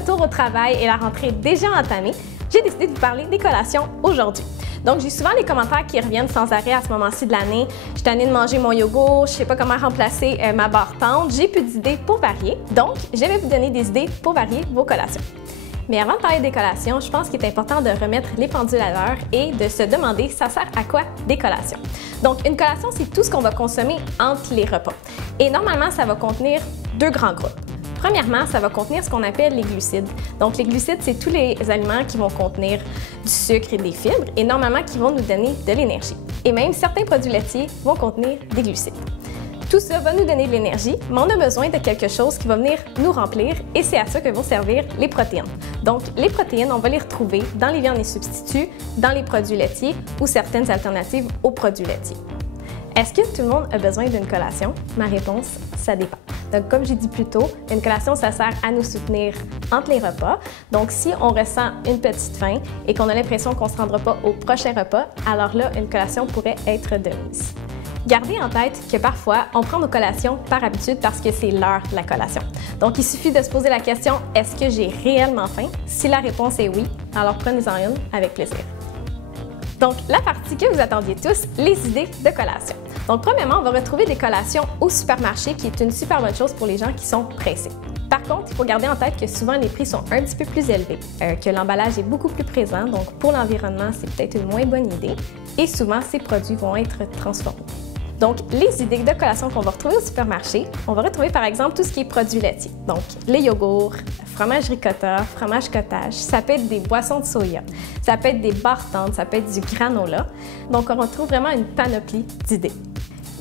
retour au travail et la rentrée déjà entamée, j'ai décidé de vous parler des collations aujourd'hui. Donc, j'ai souvent les commentaires qui reviennent sans arrêt à ce moment-ci de l'année. Je suis tannée de manger mon yogourt, je ne sais pas comment remplacer ma barre tendre, j'ai plus d'idées pour varier. Donc, je vais vous donner des idées pour varier vos collations. Mais avant de parler des collations, je pense qu'il est important de remettre les pendules à l'heure et de se demander ça sert à quoi des collations. Donc, une collation, c'est tout ce qu'on va consommer entre les repas. Et normalement, ça va contenir deux grands groupes. Premièrement, ça va contenir ce qu'on appelle les glucides. Donc, les glucides, c'est tous les aliments qui vont contenir du sucre et des fibres et normalement qui vont nous donner de l'énergie. Et même certains produits laitiers vont contenir des glucides. Tout ça va nous donner de l'énergie, mais on a besoin de quelque chose qui va venir nous remplir et c'est à ça que vont servir les protéines. Donc, les protéines, on va les retrouver dans les viandes et substituts, dans les produits laitiers ou certaines alternatives aux produits laitiers. Est-ce que tout le monde a besoin d'une collation? Ma réponse, ça dépend. Donc, comme j'ai dit plus tôt, une collation, ça sert à nous soutenir entre les repas. Donc, si on ressent une petite faim et qu'on a l'impression qu'on ne se rendra pas au prochain repas, alors là, une collation pourrait être de mise. Gardez en tête que parfois, on prend nos collations par habitude parce que c'est l'heure de la collation. Donc, il suffit de se poser la question, est-ce que j'ai réellement faim? Si la réponse est oui, alors prenez-en une avec plaisir. Donc, la partie que vous attendiez tous, les idées de collation. Donc, premièrement, on va retrouver des collations au supermarché, qui est une super bonne chose pour les gens qui sont pressés. Par contre, il faut garder en tête que souvent les prix sont un petit peu plus élevés, que l'emballage est beaucoup plus présent, donc pour l'environnement, c'est peut-être une moins bonne idée, et souvent, ces produits vont être transformés. Donc, les idées de collation qu'on va retrouver au supermarché, on va retrouver par exemple tout ce qui est produits laitiers. Donc, les yogourts, fromage ricotta, fromage cottage, ça peut être des boissons de soya, ça peut être des barres tendres, ça peut être du granola. Donc, on retrouve vraiment une panoplie d'idées.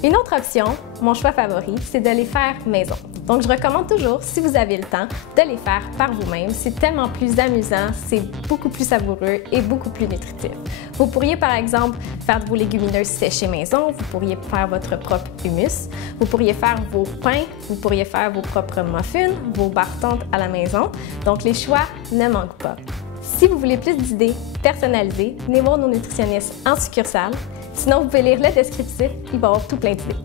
Une autre option, mon choix favori, c'est de les faire maison. Donc, je recommande toujours, si vous avez le temps, de les faire par vous-même. C'est tellement plus amusant, c'est beaucoup plus savoureux et beaucoup plus nutritif. Vous pourriez, par exemple, faire de vos légumineuses séchées maison, vous pourriez faire votre propre hummus, vous pourriez faire vos pains, vous pourriez faire vos propres muffins, vos barres tendres à la maison. Donc, les choix ne manquent pas. Si vous voulez plus d'idées personnalisées, venez voir nos nutritionnistes en succursale. Sinon, vous pouvez lire le descriptif, il va y avoir tout plein d'idées.